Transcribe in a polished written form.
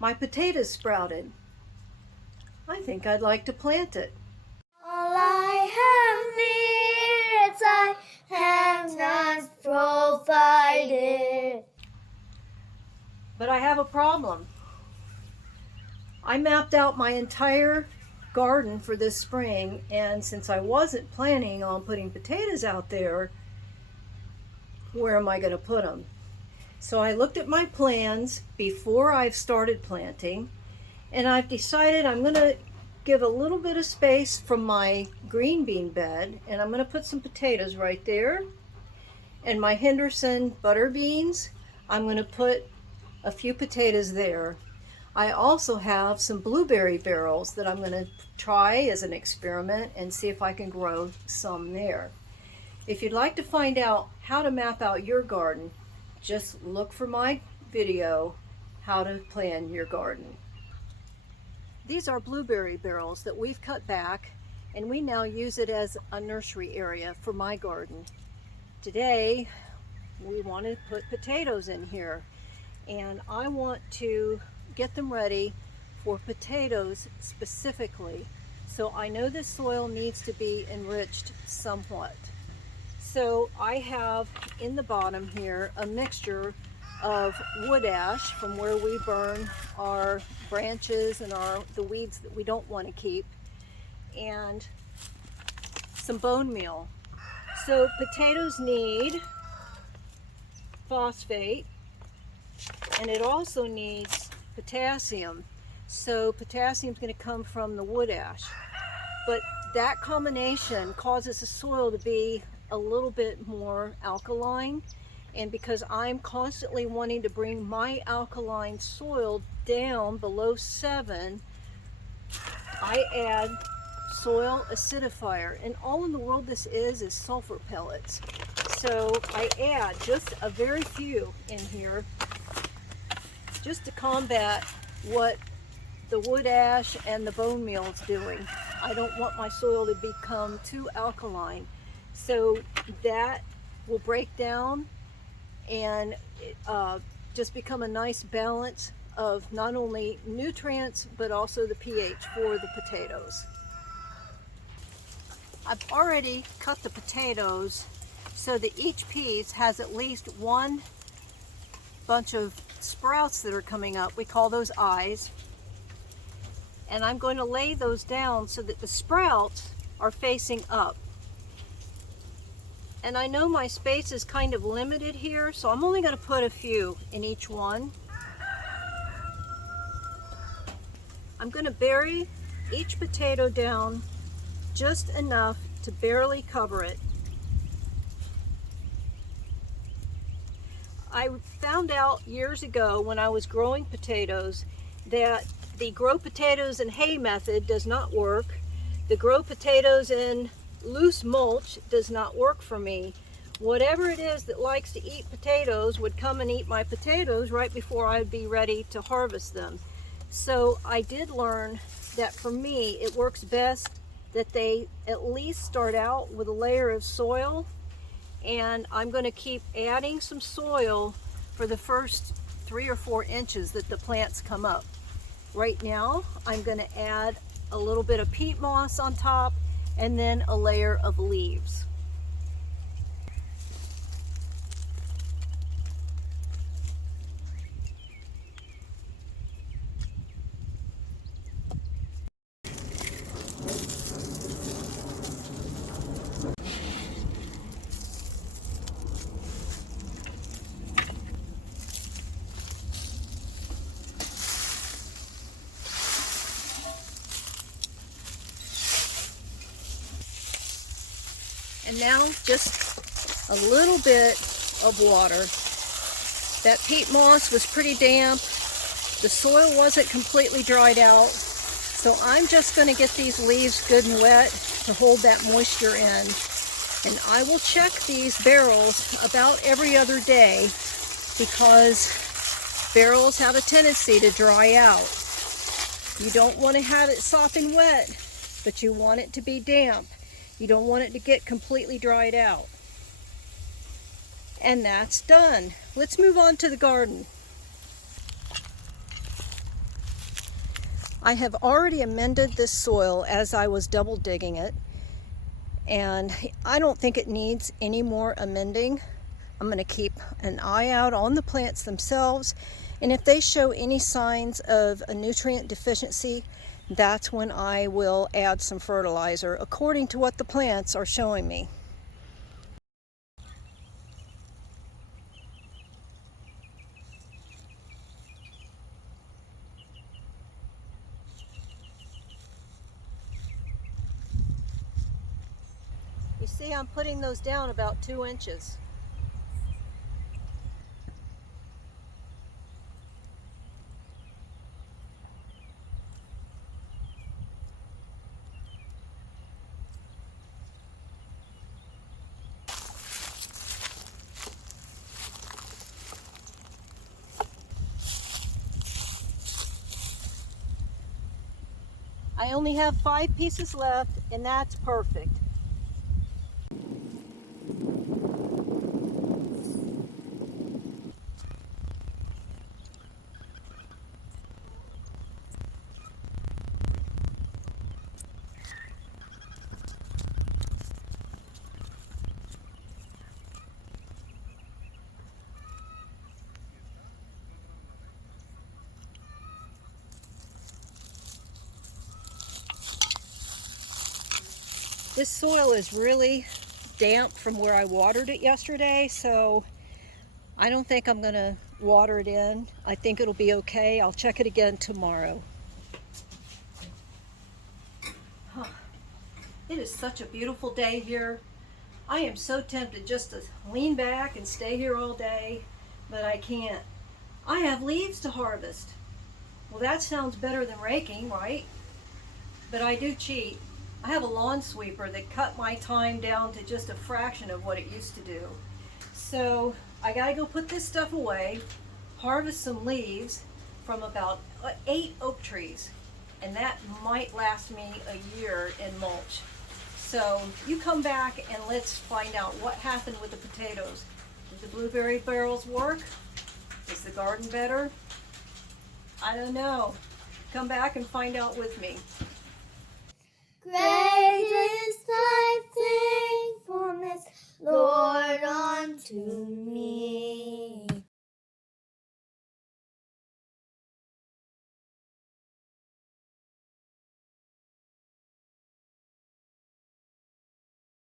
My potatoes sprouted. I think I'd like to plant it. All I have needs I have not provided. But I have a problem. I mapped out my entire garden for this spring, and since I wasn't planning on putting potatoes out there, where am I going to put them? So I looked at my plans before I've started planting, and I've decided I'm going to give a little bit of space from my green bean bed, and I'm going to put some potatoes right there. And my Henderson butter beans, I'm going to put a few potatoes there. I also have some blueberry barrels that I'm going to try as an experiment and see if I can grow some there. If you'd like to find out how to map out your garden, just look for my video, How to Plan Your Garden. These are blueberry barrels that we've cut back, and we now use it as a nursery area for my garden. Today, we want to put potatoes in here, and I want to get them ready for potatoes specifically. So I know this soil needs to be enriched somewhat. So I have in the bottom here a mixture of wood ash from where we burn our branches and the weeds that we don't want to keep, and some bone meal. So potatoes need phosphate, and it also needs potassium. So potassium is going to come from the wood ash, but that combination causes the soil to be a little bit more alkaline. And because I'm constantly wanting to bring my alkaline soil down below 7, I add soil acidifier, and all in the world this is sulfur pellets. So I add just a very few in here just to combat what the wood ash and the bone meal is doing. I don't want my soil to become too alkaline. So that will break down and just become a nice balance of not only nutrients but also the pH for the potatoes. I've already cut the potatoes so that each piece has at least one bunch of sprouts that are coming up. We call those eyes. And I'm going to lay those down so that the sprouts are facing up. And I know my space is kind of limited here, so I'm only going to put a few in each one. I'm going to bury each potato down just enough to barely cover it. I found out years ago when I was growing potatoes that the grow potatoes in hay method does not work. The grow potatoes in loose mulch does not work for me. Whatever it is that likes to eat potatoes would come and eat my potatoes right before I'd be ready to harvest them. So I did learn that for me it works best that they at least start out with a layer of soil, and I'm going to keep adding some soil for the first 3 or 4 inches that the plants come up. Right now I'm going to add a little bit of peat moss on top and then a layer of leaves. And now just a little bit of water. That peat moss was pretty damp. The soil wasn't completely dried out. So I'm just going to get these leaves good and wet to hold that moisture in. And I will check these barrels about every other day because barrels have a tendency to dry out. You don't want to have it sopping wet, but you want it to be damp. You don't want it to get completely dried out. And that's done. Let's move on to the garden. I have already amended this soil as I was double digging it, and I don't think it needs any more amending. I'm going to keep an eye out on the plants themselves, and if they show any signs of a nutrient deficiency, that's when I will add some fertilizer according to what the plants are showing me. You see, I'm putting those down about 2 inches. I only have 5 pieces left, and that's perfect. This soil is really damp from where I watered it yesterday, so I don't think I'm gonna water it in. I think it'll be okay. I'll check it again tomorrow. It is such a beautiful day here. I am so tempted just to lean back and stay here all day, but I can't. I have leaves to harvest. Well, that sounds better than raking, right? But I do cheat. I have a lawn sweeper that cut my time down to just a fraction of what it used to do. So I gotta go put this stuff away, harvest some leaves from about 8 oak trees, and that might last me a year in mulch. So you come back and let's find out what happened with the potatoes. Did the blueberry barrels work? Is the garden better? I don't know. Come back and find out with me. Great is thy faithfulness, Lord, unto